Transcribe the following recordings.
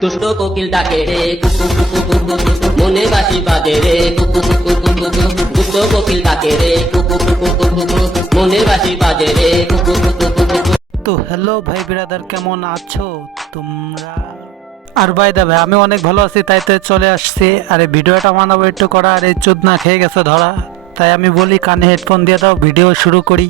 দুষ্ট কোকিল ডাকে রে মনে বাসি বাজে রে দুষ্ট কোকিল ডাকে রে মনে বাসি বাজে রে তো হ্যালো ভাই বিরাদার কেমন আছো তোমরা আর ভাই দা ভাই আমি অনেক ভালো আছি তাই তো চলে আসছি আর ভিডিওটা বানাবো একটু করা আর এই চোদ না খেয়ে গেছে ধরা তাই আমি বলি কানে হেডফোন দিয়ে দাও ভিডিও শুরু করি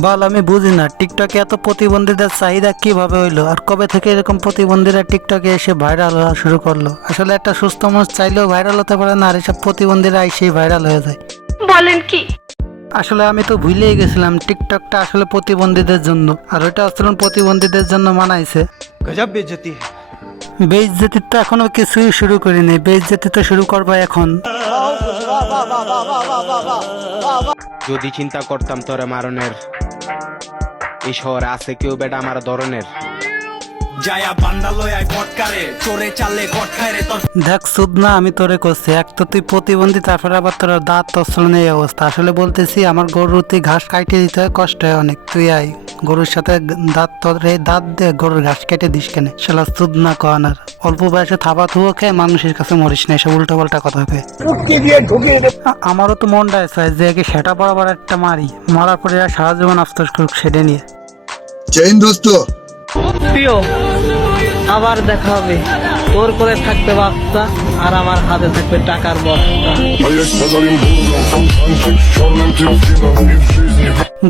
বল আমি বুঝি না টিকটকে এত প্রতিবন্ধীদের চাহিদা কীভাবে হইল? আর কবে থেকে এরকম প্রতিবন্ধীরা টিকটকে এসে ভাইরাল হওয়া শুরু করল? আসলে একটা সুস্থ মানুষ চাইলেও ভাইরাল হতে পারে না আর এসব প্রতিবন্ধীরা এসেই ভাইরাল হয়ে যায়। বলেন কি? আসলে আমি তো ভুলেই গেছিলাম টিকটকটা আসলে প্রতিবন্ধীদের জন্য আর ওইটা আসলে প্রতিবন্ধীদের জন্য মানাইছে। গজব তো এখনও কিছুই শুরু করিনি বেজতি তো শুরু করবা এখন। যদি চিন্তা করতাম তোরা মারণের। এই শহরে আছে কেউ বেটা আমার ধরনের। যায়া বান্দা লয়ায় গটকারে চোরে চালে গট রে তোর দেখ সুদ না আমি তোরে করছি এক তো তুই প্রতিবন্ধী তারপরে আবার তোর দাঁত তসলন এই অবস্থা। আসলে বলতেছি আমার গরুর তুই ঘাস কাটিয়ে দিতে হয় কষ্ট হয় অনেক। তুই আই গরুর সাথে দাঁত তোর দাঁত দিয়ে গরুর ঘাস কেটে দিস কেন শালা সুদ না কয়ানার অল্প বয়সে থাবা থুয়ো খেয়ে মানুষের কাছে মরিস না এসব উল্টো পাল্টা কথা আ- আমারও তো মনটা চায় যে একে সেটা বরাবর একটা মারি মারার পরে আর সারা জীবন আফসোস করুক সেটা নিয়ে জয় হিন্দ দোস্ত প্রিয় আবার দেখা হবে তোর করে থাকবে বাচ্চা আর আমার হাতে থাকবে টাকার বস্তা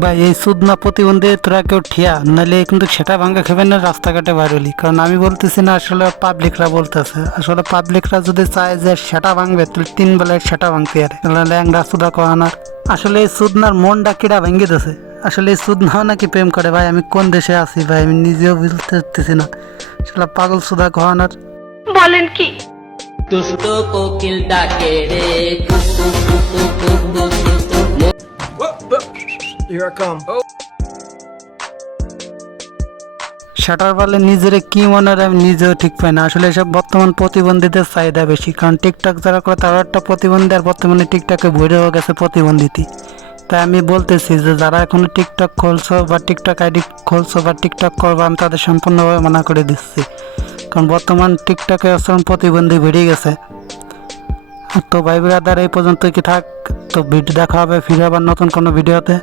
ভাই এই সুদ না প্রতিবন্ধী তোরা কেউ ঠিয়া নাহলে কিন্তু সেটা ভাঙ্গা খাবেন না রাস্তাঘাটে বাইরলি। কারণ আমি বলতেছি না আসলে পাবলিকরা বলতেছে। আসলে পাবলিকরা যদি চায় যে সেটা ভাঙবে তাহলে তিন বেলায় সেটা ভাঙতে আর ল্যাংরা সুদা কহানার আসলে এই সুদনার মনটা কিরা ভেঙে দিতেছে আসলে এই সুদনাও নাকি প্রেম করে ভাই আমি কোন দেশে আছি ভাই আমি নিজেও বুঝতে পারতেছি না। আসলে পাগল সুদা কহানার বলেন কি? দুষ্ট কোকিল ডাকে রে কুকু কুকু কুকু Here I come. শাটার বলে নিজের কি মনে হয় আমি নিজেও ঠিক পাই না। আসলে এসব বর্তমান প্রতিবন্ধীদের চাহিদা বেশি। কারণ টিকটক যারা করে তারা একটা প্রতিবন্ধী আর বর্তমানে টিকটকে ভরে হয়ে গেছে প্রতিবন্ধীতি তাই আমি বলতেছি যে যারা এখনও টিকটক খুলছো বা টিকটক আইডি খুলছো বা টিকটক করব আমি তাদের সম্পূর্ণভাবে মানা করে দিচ্ছি। কারণ বর্তমান টিকটকে আসলে প্রতিবন্ধী বেড়ে গেছে। তো ভাই ব্রাদার এই পর্যন্ত কি থাক? তো ভিডিও দেখা হবে ফিরে আবার নতুন কোনো ভিডিওতে।